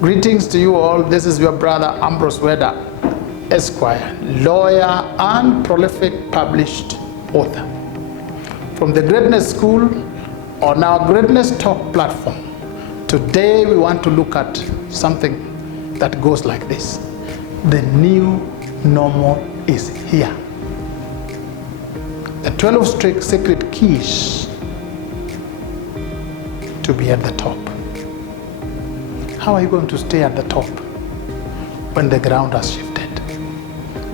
Greetings to you all. This is your brother Ambrose Weda.Esq, lawyer and prolific published author. From the Greatness School on our Greatness Talk platform, today we want to look at something that goes like this. The new normal is here. The 12 strict secret keys to be at the top. How are you going to stay at the top when the ground has shifted?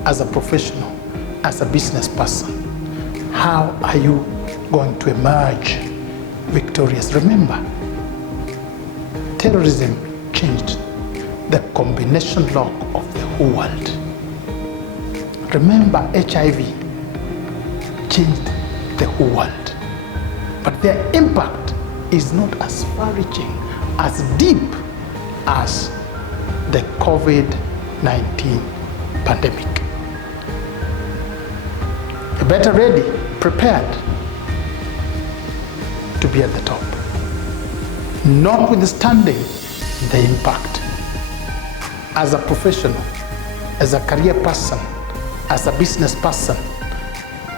As a professional, as a business person, how are you going to emerge victorious? Remember, terrorism changed the combination lock of the whole world. Remember, HIV changed the whole world. But their impact is not as far-reaching, as deep as the COVID-19 pandemic. You're better ready, prepared to be at the top, notwithstanding the impact. As a professional, as a career person, as a business person,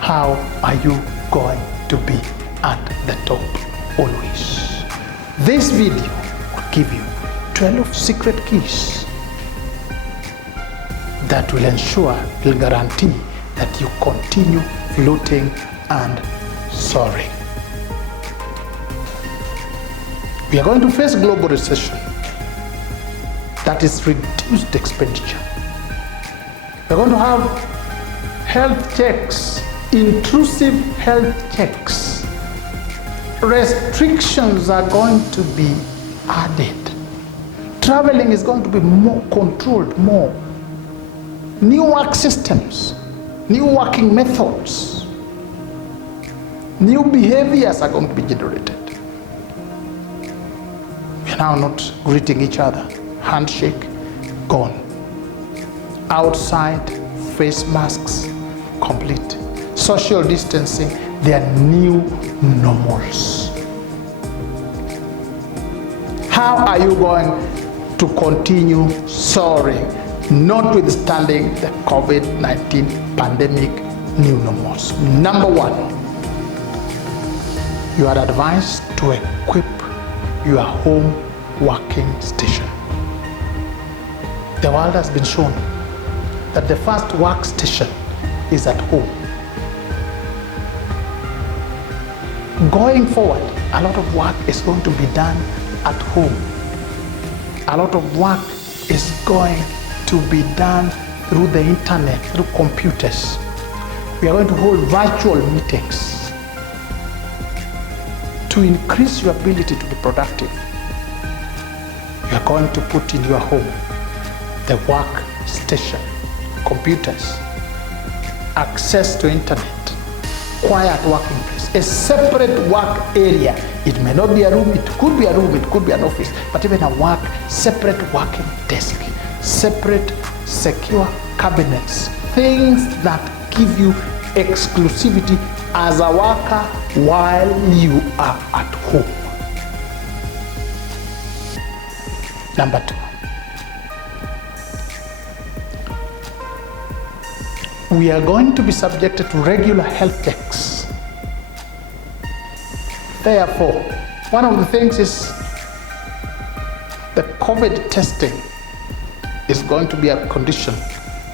how are you going to be at the top always? This video will give you 12 secret keys that will ensure, will guarantee that you continue floating and soaring. We are going to face global recession. That is reduced expenditure. We're going to have health checks, intrusive health checks. Restrictions are going to be added. Traveling is going to be more controlled, more. New work systems, new working methods, new behaviors are going to be generated. We are now not greeting each other. Handshake, gone. Outside, face masks, complete. Social distancing, they are new normals. How are you going to continue soaring, notwithstanding the COVID-19 pandemic new normals? Number one, you are advised to equip your home working station. The world has been shown that the first workstation is at home. Going forward, a lot of work is going to be done at home. A lot of work is going to be done through the internet, through computers. We are going to hold virtual meetings to increase your ability to be productive. You are going to put in your home the workstation, computers, access to internet, quiet working place, a separate work area. It may not be a room, it could be a room, it could be an office, but even a separate working desk, separate secure cabinets, things that give you exclusivity as a worker while you are at home. Number two, we are going to be subjected to regular health checks. Therefore, one of the things is the COVID testing is going to be a condition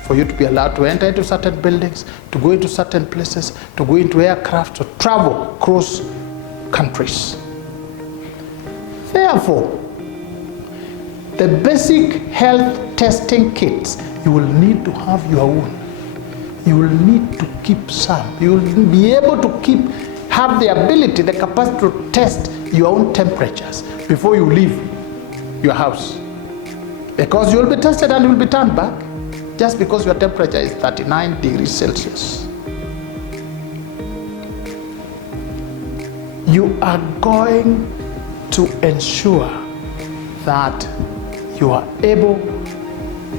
for you to be allowed to enter into certain buildings, to go into certain places, to go into aircraft, to travel across countries. Therefore, the basic health testing kits, you will need to have your own. You will need to keep some. You will be able to have the ability, the capacity to test your own temperatures before you leave your house. Because you will be tested and you will be turned back just because your temperature is 39 degrees Celsius. You are going to ensure that you are able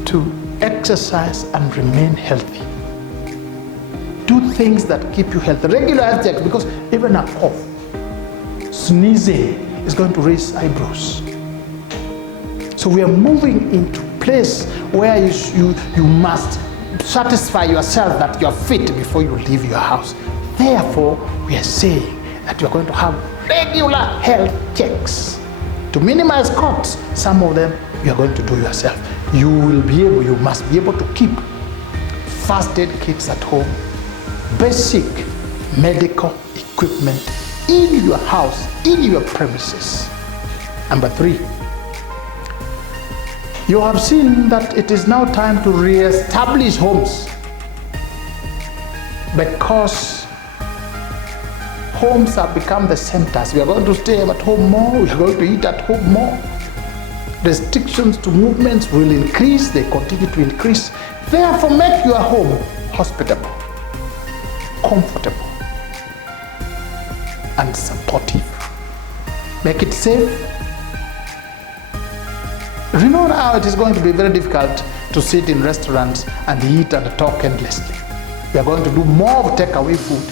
to exercise and remain healthy. Do things that keep you healthy. Regular health checks, because even a cough, sneezing is going to raise eyebrows. So we are moving into a place where you must satisfy yourself that you are fit before you leave your house. Therefore, we are saying that you are going to have regular health checks. To minimize costs, some of them you are going to do yourself. You must be able to keep first aid kits at home, basic medical equipment in your house, in your premises. Number 3, you have seen that it is now time to re-establish homes, because homes have become the centers. We are going to stay at home more, we are going to eat at home more. Restrictions to movements will increase, they continue to increase. Therefore, make your home hospitable, comfortable, and supportive. Make it safe. You know now it is going to be very difficult to sit in restaurants and eat and talk endlessly. We are going to do more of takeaway food.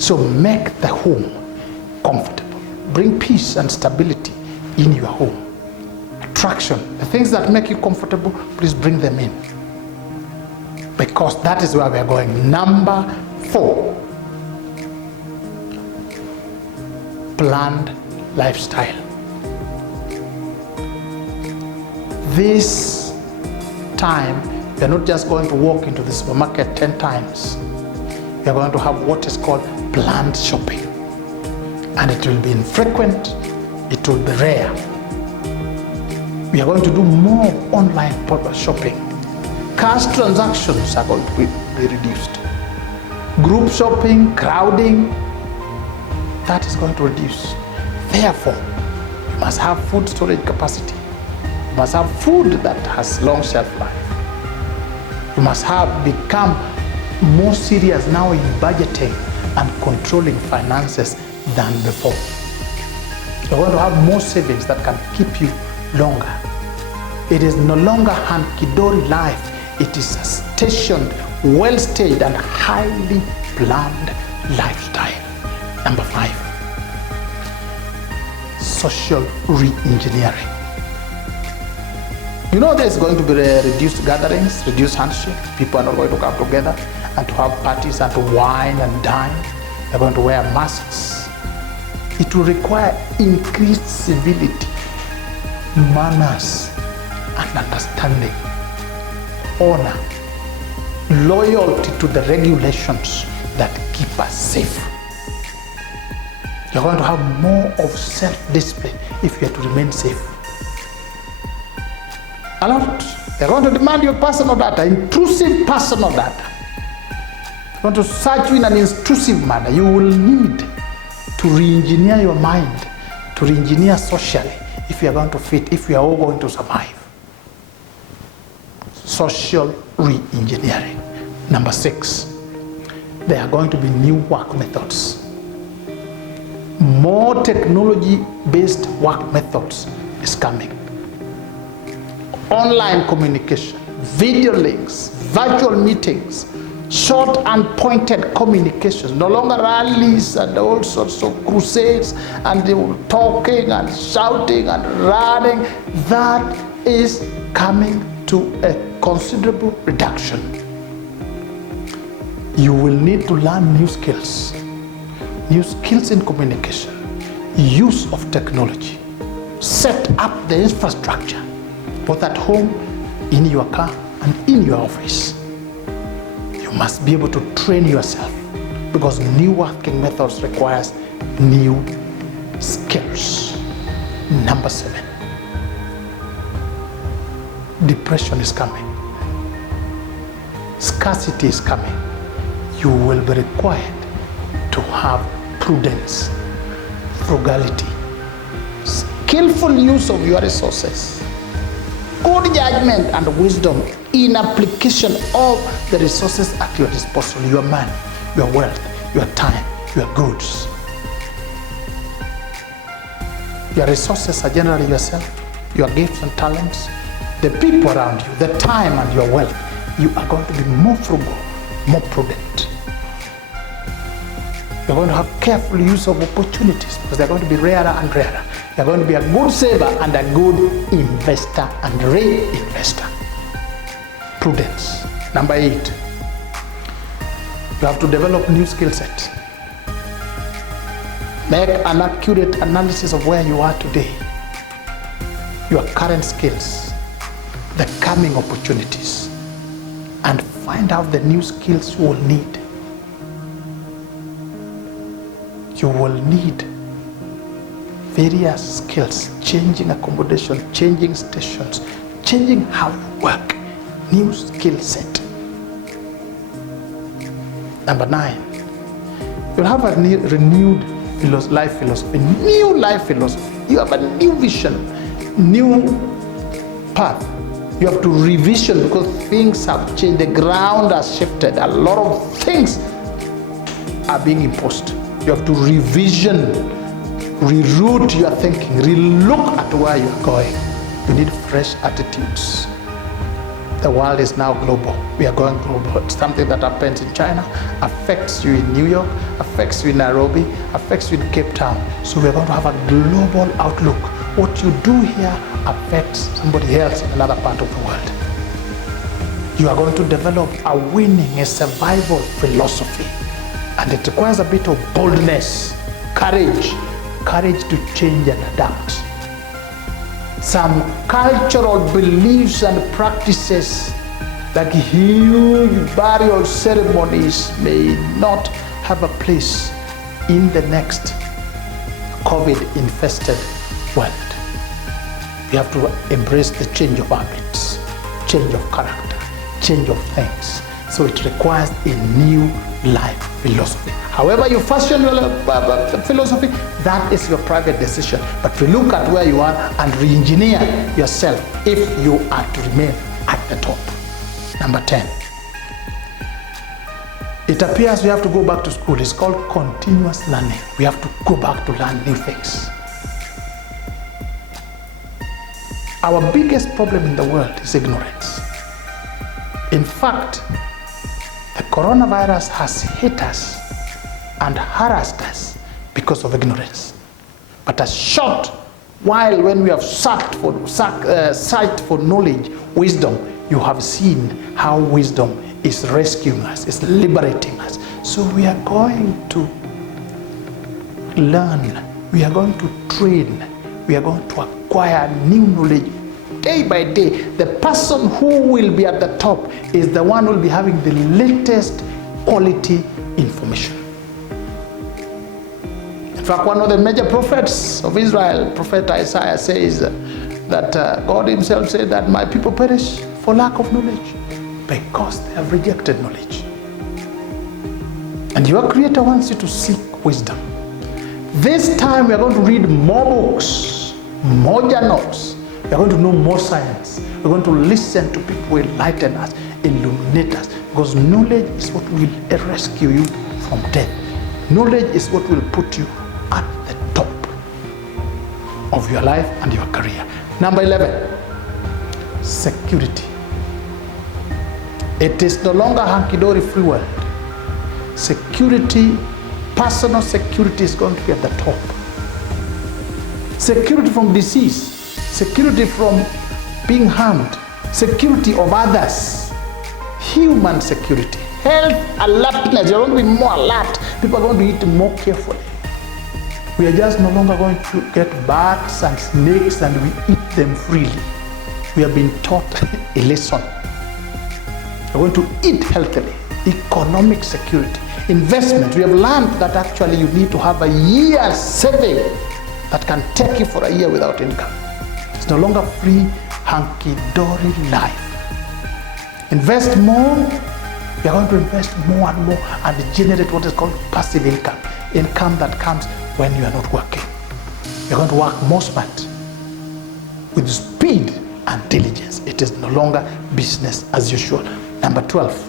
So make the home comfortable. Bring peace and stability in your home. Attraction, the things that make you comfortable, please bring them in. Because that is where we are going. Number 4, planned lifestyle. This time, we are not just going to walk into the supermarket 10 times. We are going to have what is called planned shopping. And it will be infrequent, it will be rare. We are going to do more online shopping. Cash transactions are going to be reduced. Group shopping, crowding, that is going to reduce. Therefore, you must have food storage capacity. You must have food that has long shelf life. You must become more serious now in budgeting and controlling finances than before. You're going to have more savings that can keep you longer. It is no longer hunky-dory life. It is a stationed, well-staged, and highly planned lifestyle. Number 5, social re-engineering. You know there's going to be reduced gatherings, reduced handshake. People are not going to come together and to have parties and to wine and dine. They're going to wear masks. It will require increased civility, manners, and understanding, honor, loyalty to the regulations that keep us safe. You're going to have more of self-discipline if you are to remain safe. A lot. They're going to demand your personal data, intrusive personal data. They're going to search you in an intrusive manner. You will need to re-engineer your mind, to re-engineer socially if you are going to fit, if we are all going to survive. Social re-engineering. Number 6, there are going to be new work methods. More technology-based work methods is coming. Online communication, video links, virtual meetings, short and pointed communications, no longer rallies and all sorts of crusades and talking and shouting and running. That is coming to a considerable reduction. You will need to learn new skills in communication, use of technology, set up the infrastructure, both at home, in your car, and in your office. You must be able to train yourself because new working methods requires new skills. Number 7, depression is coming. Scarcity is coming. You will be required to have prudence, frugality, skillful use of your resources, good judgment and wisdom in application of the resources at your disposal, your money, your wealth, your time, your goods. Your resources are generally yourself, your gifts and talents, the people around you, the time and your wealth. You are going to be more frugal, more prudent. You're going to have careful use of opportunities because they're going to be rarer and rarer. You're going to be a good saver and a good investor and reinvestor. Prudence. Number 8. You have to develop new skill sets. Make an accurate analysis of where you are today, your current skills, the coming opportunities, and find out the new skills you will need. You will need various skills, changing accommodation, changing stations, changing how you work, new skill set. Number 9, you'll have a renewed life philosophy, new life philosophy. You have a new vision, new path. You have to revision because things have changed. The ground has shifted. A lot of things are being imposed. You have to revision, reroute your thinking, relook at where you're going. You need fresh attitudes. The world is now global. We are going global. Something that happens in China affects you in New York, affects you in Nairobi, affects you in Cape Town. So we are going to have a global outlook. What you do here affects somebody else in another part of the world. You are going to develop a winning, a survival philosophy. And it requires a bit of boldness, courage to change and adapt. Some cultural beliefs and practices, like huge burial ceremonies, may not have a place in the next COVID-infested world. We have to embrace the change of habits, change of character, change of things. So it requires a new life philosophy. However you fashion your philosophy, that is your private decision. But to look at where you are and re-engineer yourself if you are to remain at the top. Number 10. It appears we have to go back to school. It's called continuous learning. We have to go back to learn new things. Our biggest problem in the world is ignorance. In fact, the coronavirus has hit us and harassed us because of ignorance. But a short while when we have sought for knowledge, wisdom, you have seen how wisdom is rescuing us, is liberating us. So we are going to learn, we are going to train, we are going to acquire new knowledge day by day. The person who will be at the top is the one who will be having the latest quality information. In fact, one of the major prophets of Israel, Prophet Isaiah, says that God himself said that my people perish for lack of knowledge because they have rejected knowledge. And your Creator wants you to seek wisdom. This time we are going to read more books, more journals. We are going to know more science. We're going to listen to people who enlighten us, illuminate us, because knowledge is what will rescue you from death. Knowledge is what will put you at the top of your life and your career. Number 11, security. It is no longer hunky-dory free world. Security, personal security is going to be at the top. Security from disease, security from being harmed, security of others, human security, health alertness. You're going to be more alert. People are going to eat more carefully. We are just no longer going to get bats and snakes and we eat them freely. We have been taught a lesson. We're going to eat healthily. Economic security, investment. We have learned that actually you need to have a year saving that can take you for a year without income. It's no longer free, hunky-dory life. Invest more. We are going to invest more and more and generate what is called passive income. Income that comes when you are not working. You're going to work more smart, with speed and diligence. It is no longer business as usual. Number 12,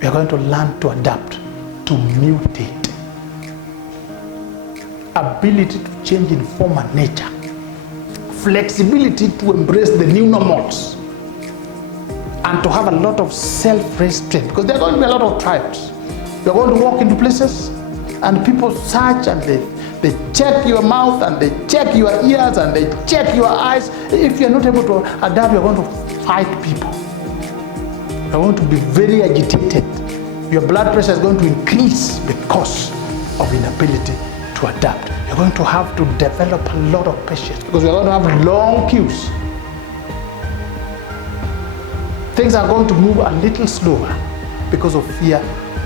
we are going to learn to adapt, to mutate. Ability to change in form and nature. Flexibility to embrace the new normals. And to have a lot of self-restraint, because there are going to be a lot of trials. You're going to walk into places and people search and They check your mouth and they check your ears and they check your eyes. If you're not able to adapt, you're going to fight people. You're going to be very agitated. Your blood pressure is going to increase because of inability to adapt. You're going to have to develop a lot of patience because you're going to have long queues. Things are going to move a little slower because of fear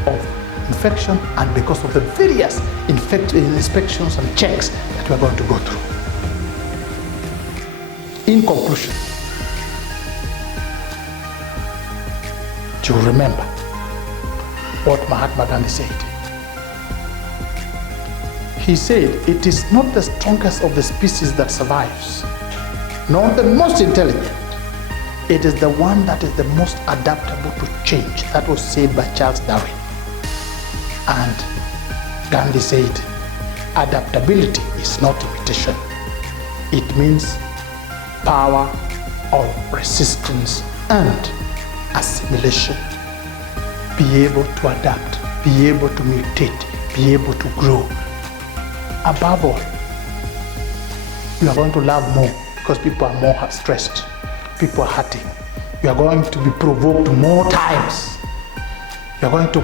of infection and because of the various inspections and checks that we're going to go through. In conclusion, you remember what Mahatma Gandhi said. He said, it is not the strongest of the species that survives, nor the most intelligent. It is the one that is the most adaptable to change. That was said by Charles Darwin. And Gandhi said, adaptability is not imitation. It means power of resistance and assimilation. Be able to adapt, be able to mutate, be able to grow. Above all, you are going to love more because people are more stressed. People are hurting. You are going to be provoked more times. You are going to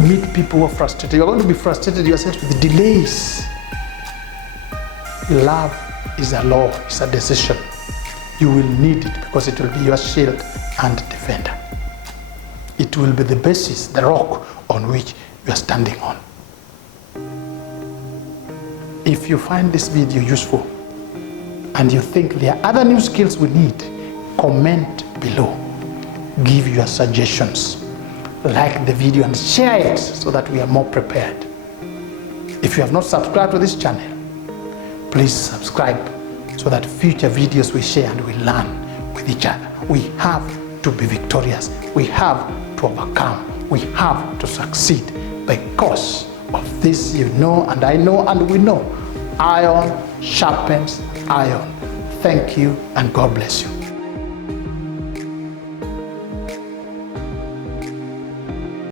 meet people who are frustrated. You are going to be frustrated yourself with delays. Love is a law, it's a decision. You will need it because it will be your shield and defender. It will be the basis, the rock on which you are standing on. If you find this video useful and you think there are other new skills we need, comment below. Give your suggestions. Like the video and share it so that we are more prepared. If you have not subscribed to this channel, please subscribe so that future videos we share and we learn with each other. We have to be victorious. We have to overcome. We have to succeed because of this. You know and I know and we know. Iron sharpens iron. Thank you and God bless you.